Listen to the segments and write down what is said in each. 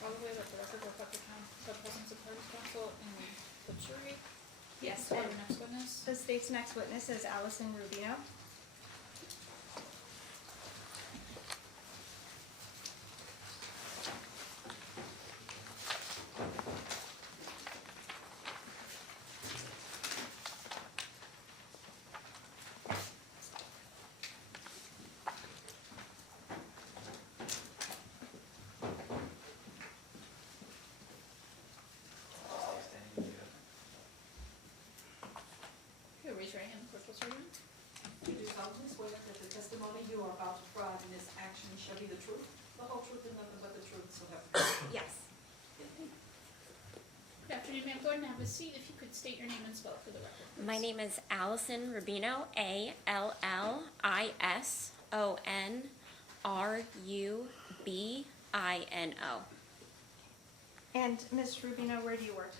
Holloway, let the record reflect the presence of parties counsel and the jury. Yes. So our next witness. The state's next witness is Allison Rubino. Okay, raise your hand, clerk will serve you. Do you solemnly swear that the testimony you are about to provide in this action shall be the truth, the whole truth, and nothing but the truth, so help you God? Yes. Good afternoon, ma'am. Go ahead and have a seat. If you could state your name and spell it for the record, please. My name is Allison Rubino, ALLISONRUBINO. And Ms. Rubino, where do you work?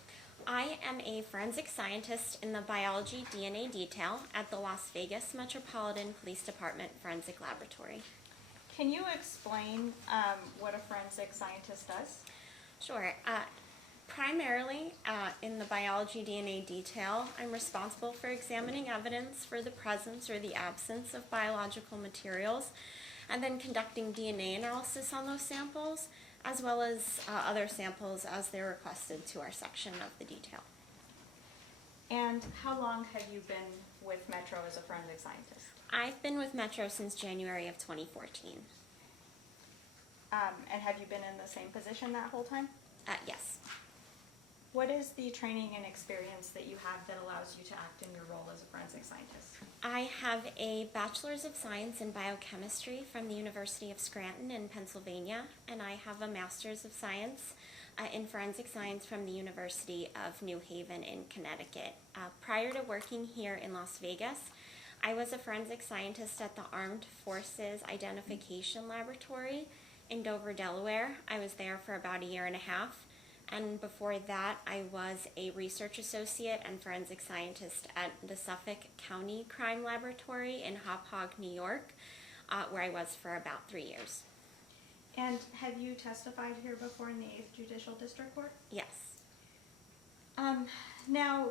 I am a forensic scientist in the biology DNA detail at the Las Vegas Metropolitan Police Department Forensic Laboratory. Can you explain what a forensic scientist does? Sure. Primarily in the biology DNA detail, I'm responsible for examining evidence for the presence or the absence of biological materials, and then conducting DNA analysis on those samples, as well as other samples as they're requested to our section of the detail. And how long have you been with Metro as a forensic scientist? I've been with Metro since January of 2014. And have you been in the same position that whole time? Yes. What is the training and experience that you have that allows you to act in your role as a forensic scientist? I have a Bachelor's of Science in Biochemistry from the University of Scranton in Pennsylvania, and I have a Master's of Science in Forensic Science from the University of New Haven in Connecticut. Prior to working here in Las Vegas, I was a forensic scientist at the Armed Forces Identification Laboratory in Dover, Delaware. I was there for about a year and a half. And before that, I was a research associate and forensic scientist at the Suffolk County Crime Laboratory in Hauppauge, New York, where I was for about 3 years. And have you testified here before in the 8th Judicial District Court? Yes. Now,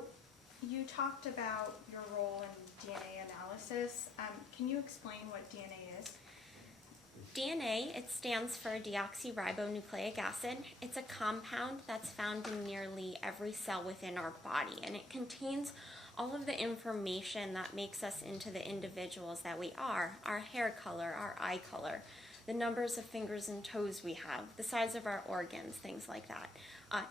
you talked about your role in DNA analysis. Can you explain what DNA is? DNA, it stands for deoxyribonucleic acid. It's a compound that's found in nearly every cell within our body, and it contains all of the information that makes us into the individuals that we are: our hair color, our eye color, the numbers of fingers and toes we have, the size of our organs, things like that.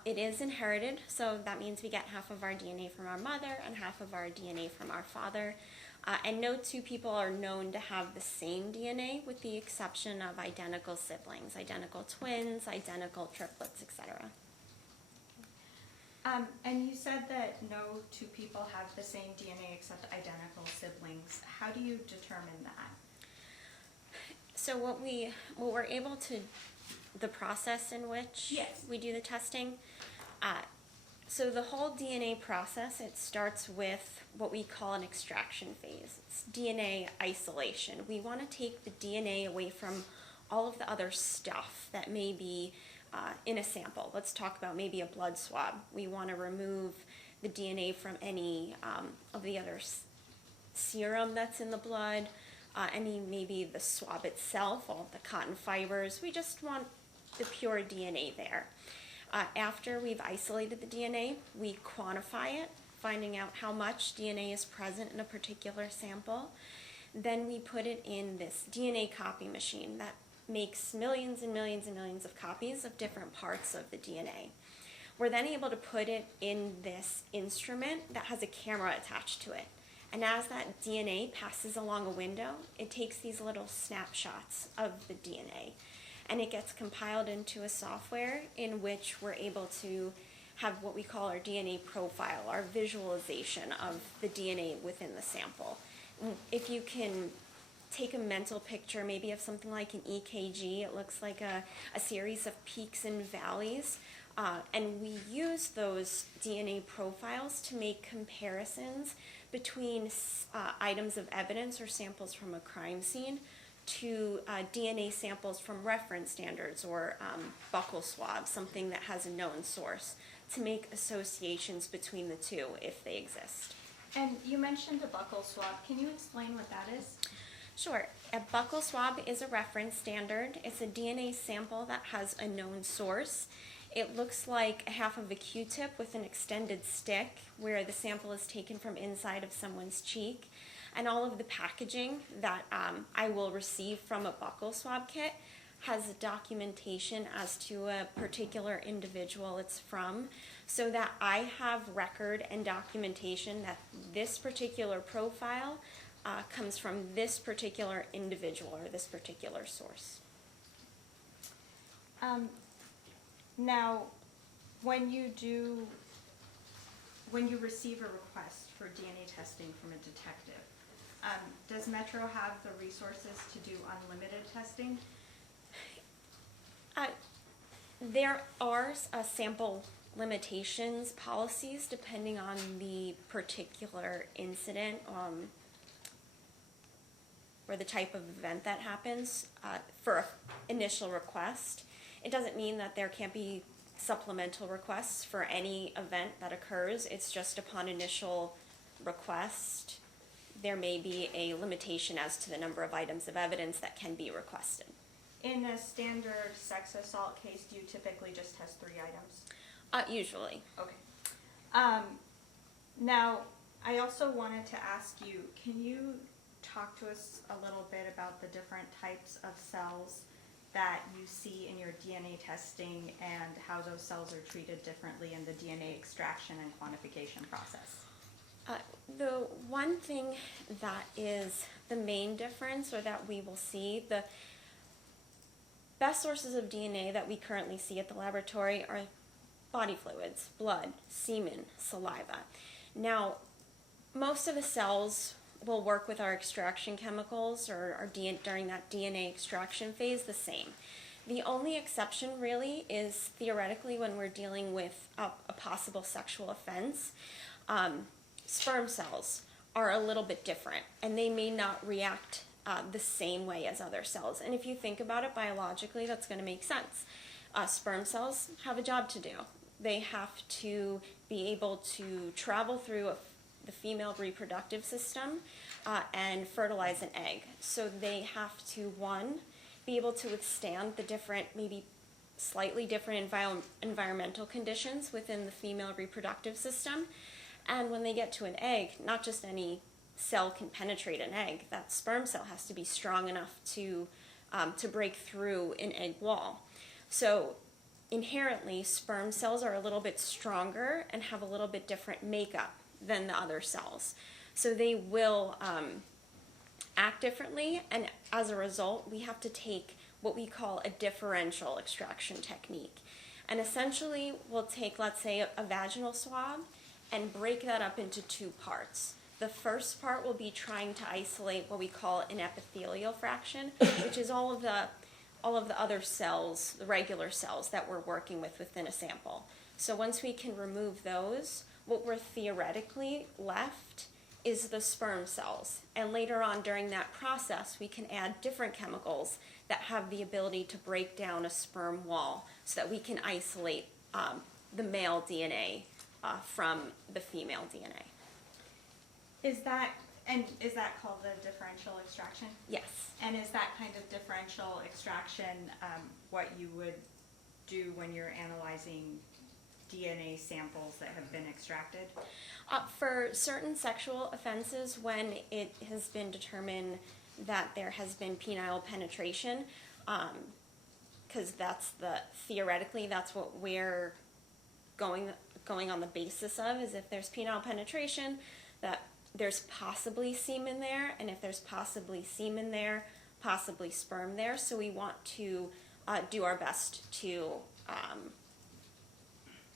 It is inherited, so that means we get half of our DNA from our mother and half of our DNA from our father. And no two people are known to have the same DNA, with the exception of identical siblings, identical twins, identical triplets, etc. And you said that no two people have the same DNA except identical siblings. How do you determine that? So what we're able to, the process in which we do the testing, so the whole DNA process, it starts with what we call an extraction phase. It's DNA isolation. We want to take the DNA away from all of the other stuff that may be in a sample. Let's talk about maybe a blood swab. We want to remove the DNA from any of the other serum that's in the blood, maybe the swab itself, all the cotton fibers. We just want the pure DNA there. After we've isolated the DNA, we quantify it, finding out how much DNA is present in a particular sample. Then we put it in this DNA copy machine that makes millions and millions and millions of copies of different parts of the DNA. We're then able to put it in this instrument that has a camera attached to it. And as that DNA passes along a window, it takes these little snapshots of the DNA. And it gets compiled into a software in which we're able to have what we call our DNA profile, our visualization of the DNA within the sample. If you can take a mental picture maybe of something like an EKG, it looks like a series of peaks and valleys. And we use those DNA profiles to make comparisons between items of evidence or samples from a crime scene to DNA samples from reference standards or buccal swabs, something that has a known source, to make associations between the two if they exist. And you mentioned a buccal swab. Can you explain what that is? Sure. A buccal swab is a reference standard. It's a DNA sample that has a known source. It looks like a half of a Q-tip with an extended stick where the sample is taken from inside of someone's cheek. And all of the packaging that I will receive from a buccal swab kit has documentation as to a particular individual it's from, so that I have record and documentation that this particular profile comes from this particular individual or this particular source. Now, when you receive a request for DNA testing from a detective, does Metro have the resources to do unlimited testing? There are sample limitations policies depending on the particular incident or the type of event that happens for an initial request. It doesn't mean that there can't be supplemental requests for any event that occurs. It's just upon initial request, there may be a limitation as to the number of items of evidence that can be requested. In a standard sex assault case, do you typically just test 3 items? Usually. Okay. Now, I also wanted to ask you, can you talk to us a little bit about the different types of cells that you see in your DNA testing and how those cells are treated differently in the DNA extraction and quantification process? The one thing that is the main difference, or that we will see, the best sources of DNA that we currently see at the laboratory are body fluids, blood, semen, saliva. Now, most of the cells will work with our extraction chemicals or during that DNA extraction phase the same. The only exception really is theoretically when we're dealing with a possible sexual offense. Sperm cells are a little bit different, and they may not react the same way as other cells. And if you think about it biologically, that's going to make sense. Sperm cells have a job to do. They have to be able to travel through the female reproductive system and fertilize an egg. So they have to, one, be able to withstand the different, maybe slightly different environmental conditions within the female reproductive system. And when they get to an egg, not just any cell can penetrate an egg. That sperm cell has to be strong enough to break through an egg wall. So inherently, sperm cells are a little bit stronger and have a little bit different makeup than the other cells. So they will act differently, and as a result, we have to take what we call a differential extraction technique. And essentially, we'll take, let's say, a vaginal swab and break that up into 2 parts. The first part will be trying to isolate what we call an epithelial fraction, which is all of the other cells, the regular cells that we're working with within a sample. So once we can remove those, what we're theoretically left is the sperm cells. And later on during that process, we can add different chemicals that have the ability to break down a sperm wall so that we can isolate the male DNA from the female DNA. Is that called the differential extraction? Yes. And is that kind of differential extraction what you would do when you're analyzing DNA samples that have been extracted? For certain sexual offenses, when it has been determined that there has been penile penetration, because theoretically that's what we're going on the basis of, is if there's penile penetration, that there's possibly semen there, and if there's possibly semen there, possibly sperm there. So we want to do our best to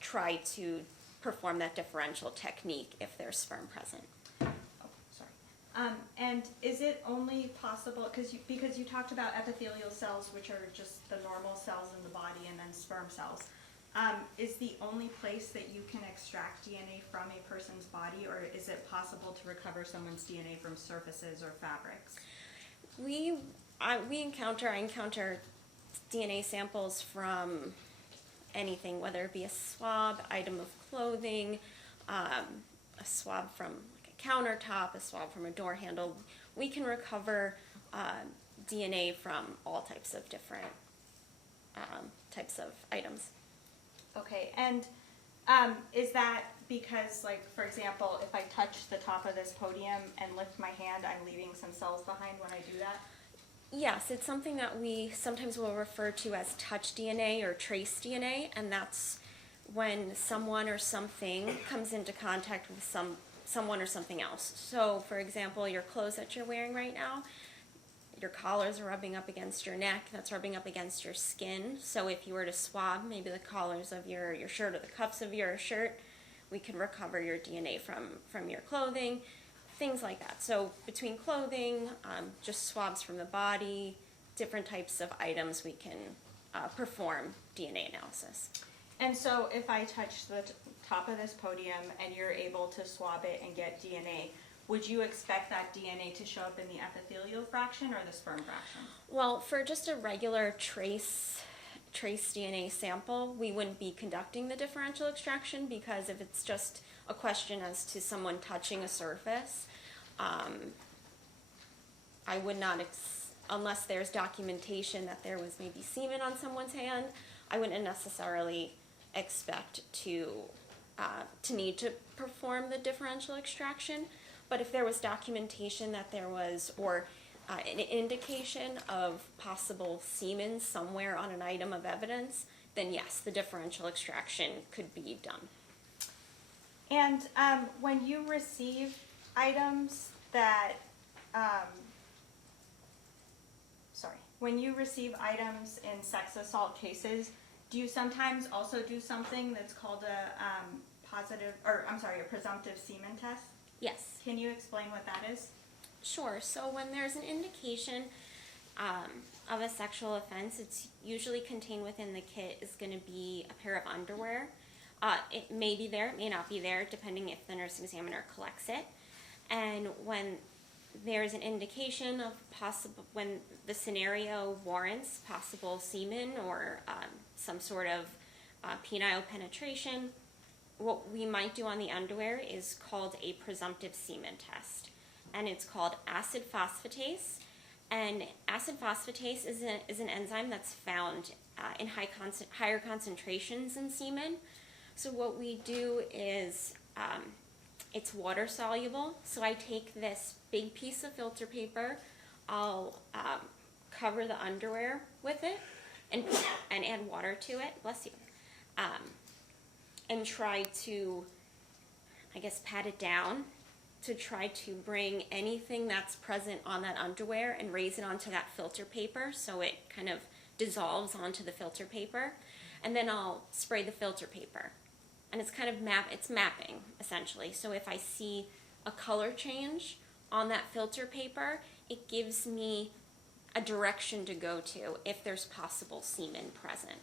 try to perform that differential technique if there's sperm present. Oh, sorry. And is it only possible, because you talked about epithelial cells, which are just the normal cells in the body, and then sperm cells. Is the only place that you can extract DNA from a person's body, or is it possible to recover someone's DNA from surfaces or fabrics? We I encounter DNA samples from anything, whether it be a swab, item of clothing, a swab from like a countertop, a swab from a door handle. We can recover DNA from all types of different types of items. Okay, and is that because, like, for example, if I touch the top of this podium and lift my hand, I'm leaving some cells behind when I do that? Yes, it's something that we sometimes will refer to as touch DNA or trace DNA, and that's when someone or something comes into contact with someone or something else. So, for example, your clothes that you're wearing right now, your collars are rubbing up against your neck, that's rubbing up against your skin. So if you were to swab maybe the collars of your shirt or the cuffs of your shirt, we can recover your DNA from your clothing, things like that. So between clothing, just swabs from the body, different types of items, we can perform DNA analysis. And so if I touch the top of this podium and you're able to swab it and get DNA, would you expect that DNA to show up in the epithelial fraction or the sperm fraction? Well, for just a regular trace DNA sample, we wouldn't be conducting the differential extraction, because if it's just a question as to someone touching a surface, I would not, unless there's documentation that there was maybe semen on someone's hand, I wouldn't necessarily expect to need to perform the differential extraction. But if there was documentation that there was, or an indication of possible semen somewhere on an item of evidence, then yes, the differential extraction could be done. And when you receive items that, when you receive items in sex assault cases, do you sometimes also do something that's called a presumptive semen test? Yes. Can you explain what that is? Sure. So when there's an indication of a sexual offense, it's usually contained within the kit is going to be a pair of underwear. It may be there, it may not be there, depending if the nurse examiner collects it. And when there's an indication of when the scenario warrants possible semen or some sort of penile penetration, what we might do on the underwear is called a presumptive semen test. And it's called acid phosphatase. And acid phosphatase is an enzyme that's found in higher concentrations in semen. So what we do is, it's water soluble. So I take this big piece of filter paper, I'll cover the underwear with it and add water to it, bless you, and try to, I guess, pat it down to try to bring anything that's present on that underwear and raise it onto that filter paper so it kind of dissolves onto the filter paper. And then I'll spray the filter paper. And it's kind of it's mapping, essentially. So if I see a color change on that filter paper, it gives me a direction to go to if there's possible semen present.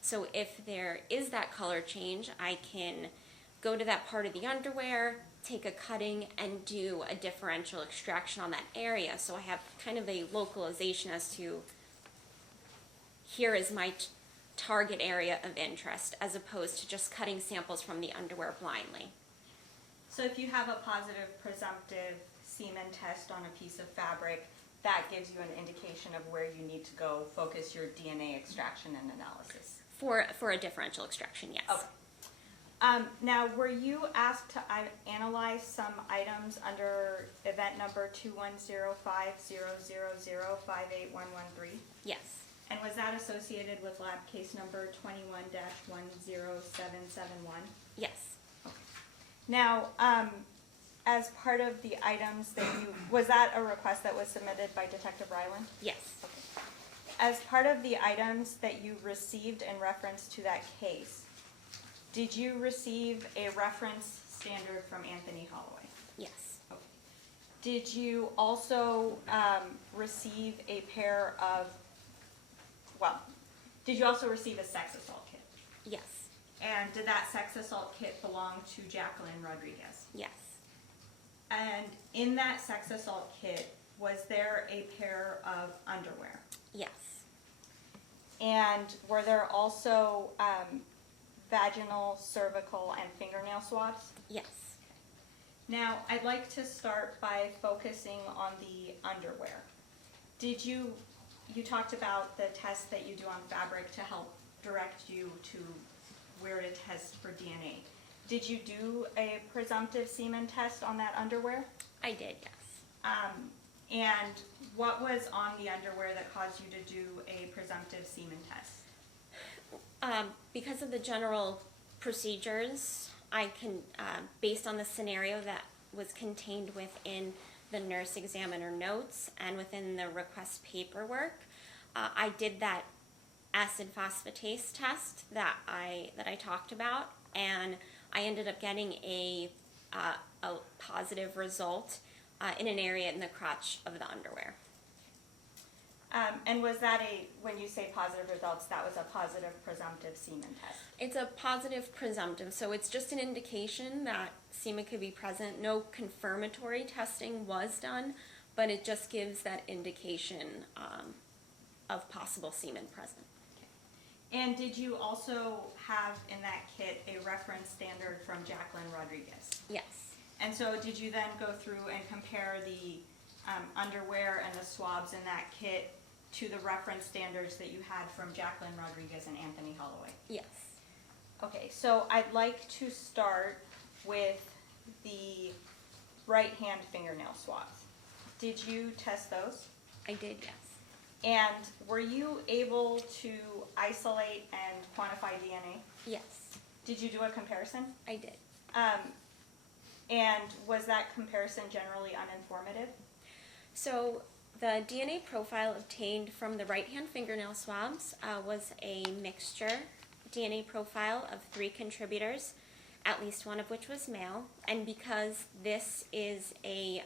So if there is that color change, I can go to that part of the underwear, take a cutting, and do a differential extraction on that area. So I have kind of a localization as to, here is my target area of interest, as opposed to just cutting samples from the underwear blindly. So if you have a positive presumptive semen test on a piece of fabric, that gives you an indication of where you need to go focus your DNA extraction and analysis. For a differential extraction, yes. Okay. Now, were you asked to analyze some items under event number 2105000581113? Yes. And was that associated with lab case number 21-10771? Yes. Okay. Now, as part of the items that was that a request that was submitted by Detective Ryland? Yes. Okay. As part of the items that you received in reference to that case, did you receive a reference standard from Anthony Holloway? Yes. Okay. Did you also receive a pair of, did you also receive a sex assault kit? Yes. And did that sex assault kit belong to Jacqueline Rodriguez? Yes. And in that sex assault kit, was there a pair of underwear? Yes. And were there also vaginal, cervical, and fingernail swabs? Yes. Now, I'd like to start by focusing on the underwear. You talked about the test that you do on fabric to help direct you to where to test for DNA. Did you do a presumptive semen test on that underwear? I did, yes. And what was on the underwear that caused you to do a presumptive semen test? Because of the general procedures, I can, based on the scenario that was contained within the nurse examiner notes and within the request paperwork, I did that acid phosphatase test that I talked about, and I ended up getting a positive result in an area in the crotch of the underwear. And was that when you say positive results, that was a positive presumptive semen test? It's a positive presumptive, so it's just an indication that semen could be present. No confirmatory testing was done, but it just gives that indication of possible semen present. And did you also have in that kit a reference standard from Jacqueline Rodriguez? Yes. And so did you then go through and compare the underwear and the swabs in that kit to the reference standards that you had from Jacqueline Rodriguez and Anthony Holloway? Yes. Okay, so I'd like to start with the right hand fingernail swabs. Did you test those? I did, yes. And were you able to isolate and quantify DNA? Yes, Did you do a comparison? I did. And was that comparison generally uninformative? So the DNA profile obtained from the right hand fingernail swabs was a mixture DNA profile of 3 contributors, at least one of which was male. And because this is a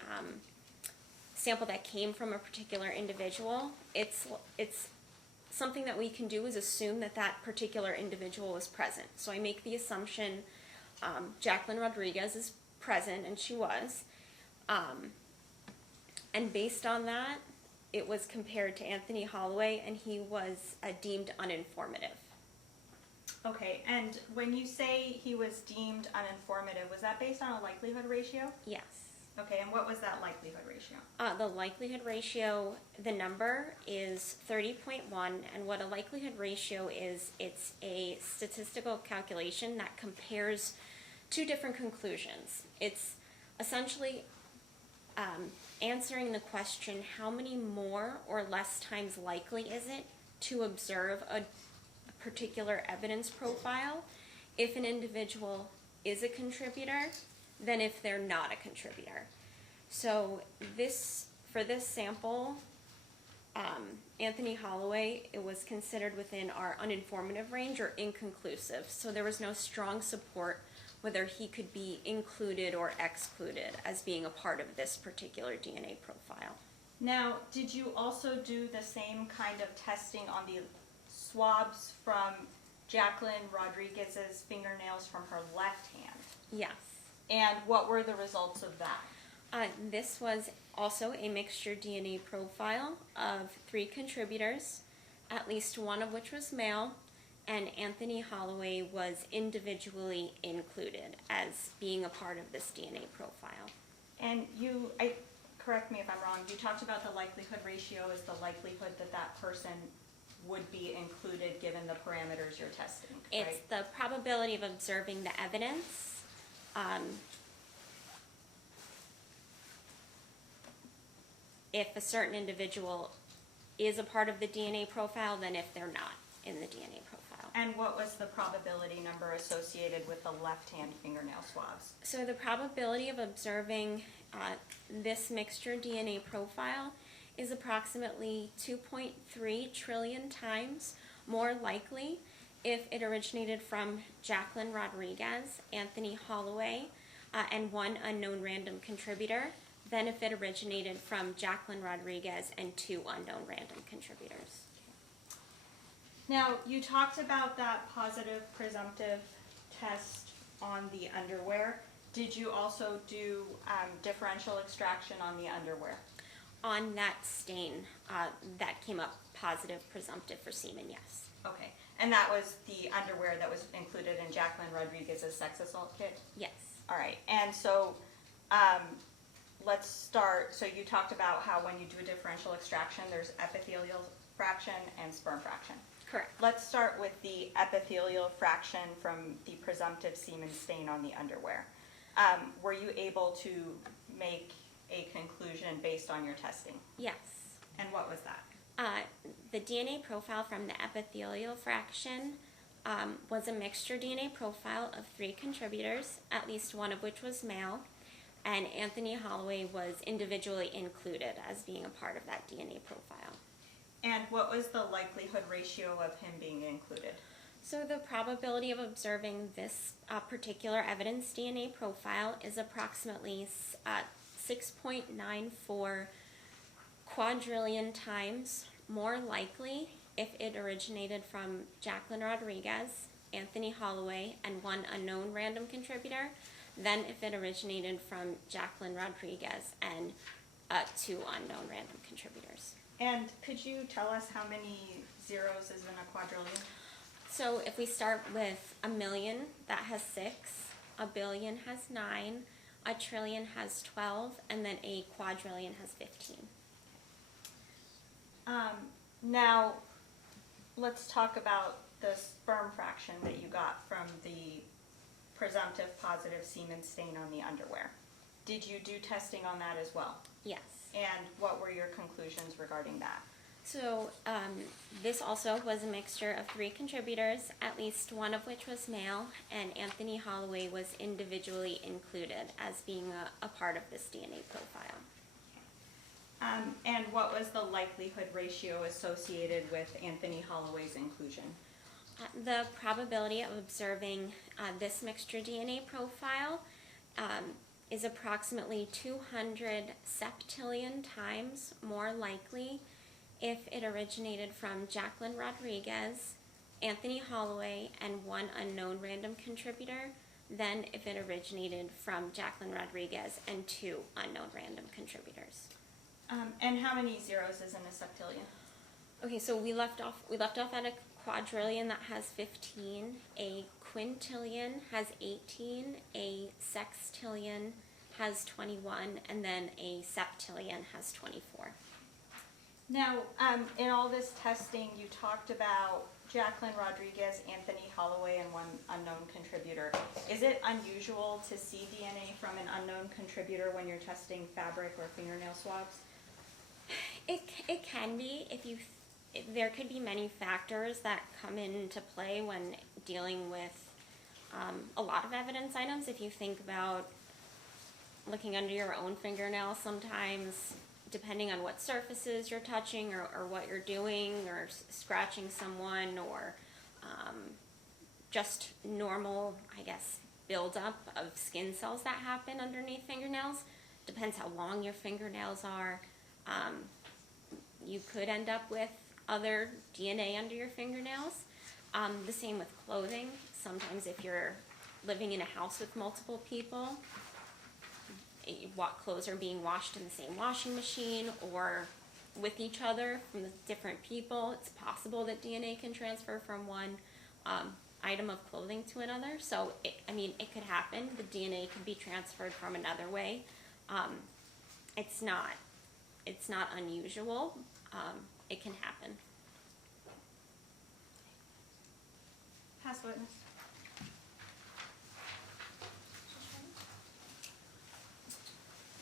sample that came from a particular individual, it's something that we can do is assume that that particular individual was present. So I make the assumption Jacqueline Rodriguez is present, and she was. And based on that, it was compared to Anthony Holloway, and he was deemed uninformative. Okay, and when you say he was deemed uninformative, was that based on a likelihood ratio? Yes. Okay, and what was that likelihood ratio? The likelihood ratio, the number is 30.1, and what a likelihood ratio is, it's a statistical calculation that compares 2 different conclusions. It's essentially answering the question, how many more or less times likely is it to observe a particular evidence profile if an individual is a contributor than if they're not a contributor. So for this sample, Anthony Holloway, it was considered within our uninformative range or inconclusive. So there was no strong support whether he could be included or excluded as being a part of this particular DNA profile. Now, did you also do the same kind of testing on the swabs from Jacqueline Rodriguez's fingernails from her left hand? Yes. And what were the results of that? This was also a mixture DNA profile of 3 contributors, at least one of which was male, and Anthony Holloway was individually included as being a part of this DNA profile. And correct me if I'm wrong, you talked about the likelihood ratio as the likelihood that that person would be included given the parameters you're testing, right? It's the probability of observing the evidence. If a certain individual is a part of the DNA profile than if they're not in the DNA profile. And what was the probability number associated with the left-hand fingernail swabs? So the probability of observing this mixture DNA profile is approximately 2.3 trillion times more likely if it originated from Jacqueline Rodriguez, Anthony Holloway, and 1 unknown random contributor than if it originated from Jacqueline Rodriguez and 2 unknown random contributors. Now, you talked about that positive presumptive test on the underwear. Did you also do differential extraction on the underwear? On that stain, that came up positive, presumptive for semen, yes. Okay, and that was the underwear that was included in Jacqueline Rodriguez's sex assault kit? Yes. All right, and so, let's start, so you talked about how when you do a differential extraction, there's epithelial fraction and sperm fraction. Correct. Let's start with the epithelial fraction from the presumptive semen stain on the underwear. Were you able to make a conclusion based on your testing? Yes. And what was that? The DNA profile from the epithelial fraction was a mixture DNA profile of 3 contributors, at least one of which was male, and Anthony Holloway was individually included as being a part of that DNA profile. And what was the likelihood ratio of him being included? So the probability of observing this particular evidence DNA profile is approximately 6.94 quadrillion times more likely if it originated from Jacqueline Rodriguez, Anthony Holloway, and one unknown random contributor than if it originated from Jacqueline Rodriguez and 2 unknown random contributors. And could you tell us how many zeros is in a quadrillion? So if we start with a million, that has 6, a billion has 9, a trillion has 12, and then a quadrillion has 15. Now, let's talk about the sperm fraction that you got from the presumptive positive semen stain on the underwear. Did you do testing on that as well? Yes. And what were your conclusions regarding that? So this also was a mixture of 3 contributors, at least one of which was male, and Anthony Holloway was individually included as being a part of this DNA profile. And what was the likelihood ratio associated with Anthony Holloway's inclusion? The probability of observing this mixture DNA profile is approximately 200 septillion times more likely if it originated from Jacqueline Rodriguez, Anthony Holloway, and one unknown random contributor than if it originated from Jacqueline Rodriguez and 2 unknown random contributors. And how many zeros is in a septillion? Okay, so we left off at a quadrillion that has 15, a quintillion has 18, a sextillion has 21, and then a septillion has 24. Now, in all this testing, you talked about Jacqueline Rodriguez, Anthony Holloway, and one unknown contributor. Is it unusual to see DNA from an unknown contributor when you're testing fabric or fingernail swabs? It can be there could be many factors that come into play when dealing with a lot of evidence items. If you think about looking under your own fingernail, sometimes depending on what surfaces you're touching or what you're doing or scratching someone or just normal, I guess, buildup of skin cells that happen underneath fingernails. Depends how long your fingernails are. You could end up with other DNA under your fingernails. The same with clothing. Sometimes if you're living in a house with multiple people, clothes are being washed in the same washing machine or with each other from the different people. It's possible that DNA can transfer from one item of clothing to another. So, it could happen. The DNA could be transferred from another way. It's not unusual. It can happen. Pass witness.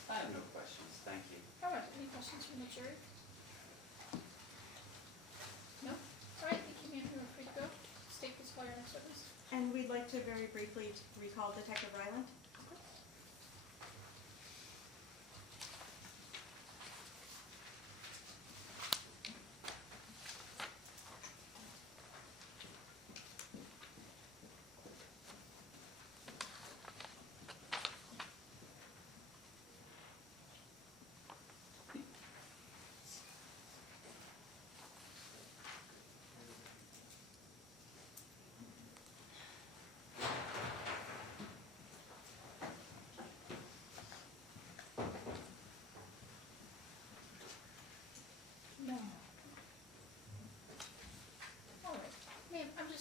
I have no questions, thank you. All right, any questions from the jury? No? All right, thank you, ma'am, you're free to go. State this while your next witness. And we'd like to very briefly recall Detective Ryland.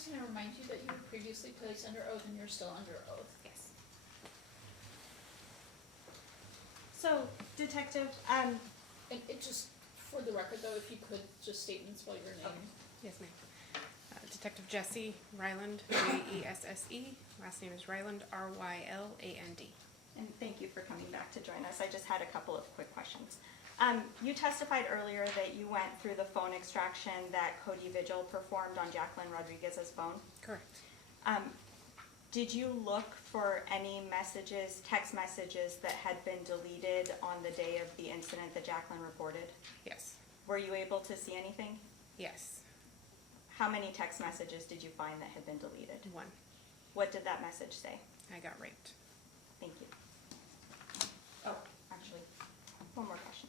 just gonna remind you that you were previously placed under oath and you're still under oath. Yes. So, Detective, And it just, for the record though, if you could just state and spell your name. Yes, ma'am. Detective Jesse Ryland, Jesse. Last name is Ryland, Ryland. and thank you for coming back to join us. I just had a couple of quick questions. You testified earlier that you went through the phone extraction that Cody Vigil performed on Jacqueline Rodriguez's phone. Correct. Did you look for any messages, text messages that had been deleted on the day of the incident that Jacqueline reported? Yes. Were you able to see anything? Yes. How many text messages did you find that had been deleted? 1. What did that message say? I got raped. Thank you. Oh, actually, one more question.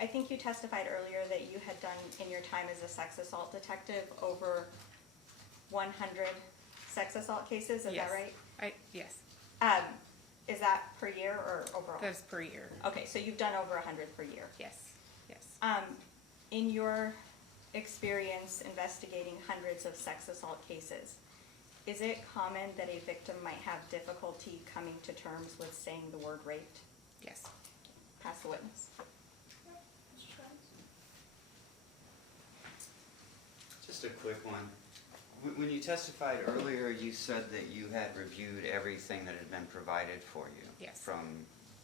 I think you testified earlier that you had done, in your time as a sex assault detective, over 100 sex assault cases, is Yes. that right? Yes. Is that per year or overall? That's per year. Okay, so you've done over 100 per year. Yes. Yes. In your experience investigating hundreds of sex assault cases, is it common that a victim might have difficulty coming to terms with saying the word raped? Yes. Pass the witness. Just a quick one. When you testified earlier, you said that you had reviewed everything that had been provided for you. Yes.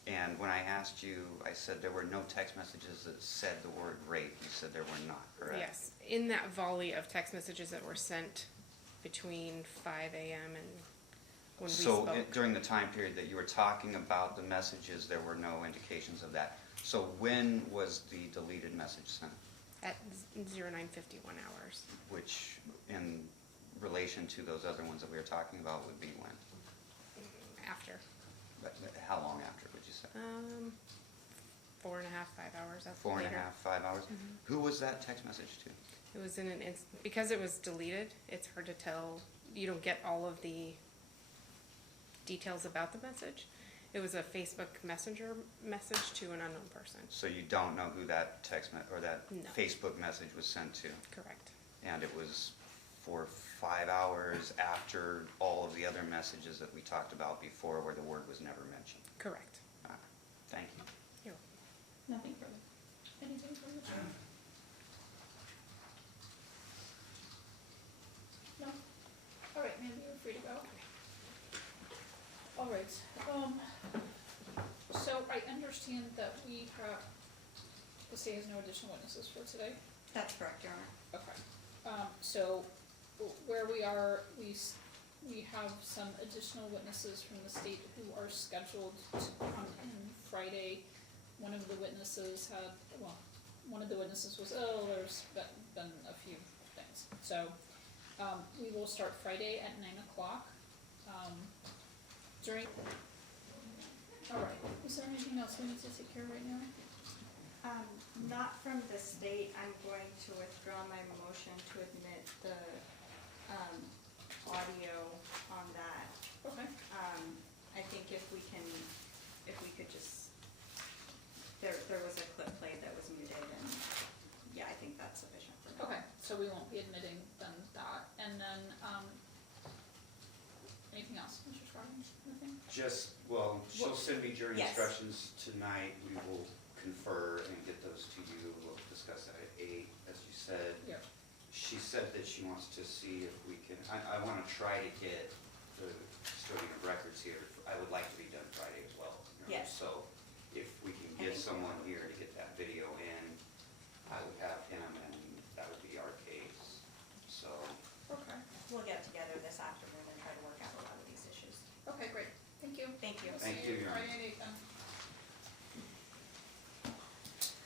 And when I asked you, I said there were no text messages that said the word rape. You said there were not, correct? Yes. In that volley of text messages that were sent between 5 a.m. and when we So spoke. during the time period that you were talking about the messages, there were no indications of that. So when was the deleted message sent? At 09:51 hours. Which, in relation to those other ones that we were talking about, would be when? After. But how long after, would you say? 4.5, 5 hours after. 4.5, later. 5 hours? Who was that text message to? It was in an because it was deleted, it's hard to tell. You don't get all of the details about the message. It was a Facebook Messenger message to an unknown person. So you don't know who that or that No. Facebook message was sent to? Correct. And it was for 5 hours after all of the other messages that we talked about before where the word was never mentioned? Correct. Thank you. You're Nothing further. Anything from the chair? No? All right, Mandy, you're free to go. All right, so I understand that the state has no additional witnesses for today? That's correct, Your Honor. Okay, so where we are, we have some additional witnesses from the state who are scheduled to come in Friday. One of the witnesses was ill, there's been a few things. So, we will start Friday at 9 o'clock. All right, is there anything else we need to take care of right now? Not from the state. I'm going to withdraw my motion to admit the audio on that. Okay. I think if we could just, there was a clip played that was muted, and yeah, I think that's sufficient for now. Okay, so we won't be admitting then that, and then, anything else, Mr. Schwartz, anything? She'll send me jury Yes. instructions tonight. We will confer and get those to you. We'll discuss that at 8, as you said. Yep. She said that she wants to see if we can, I want to try to get the custodian of records here. I would like to be done Friday as well. Yes. So if we can get someone here to get that video in, I would have him and that would be our case. So, Okay, We'll get together this afternoon and try to work out a lot of these issues. okay, great, thank you. Thank you. We'll Thank see you, Your Honor. Friday at 8 then.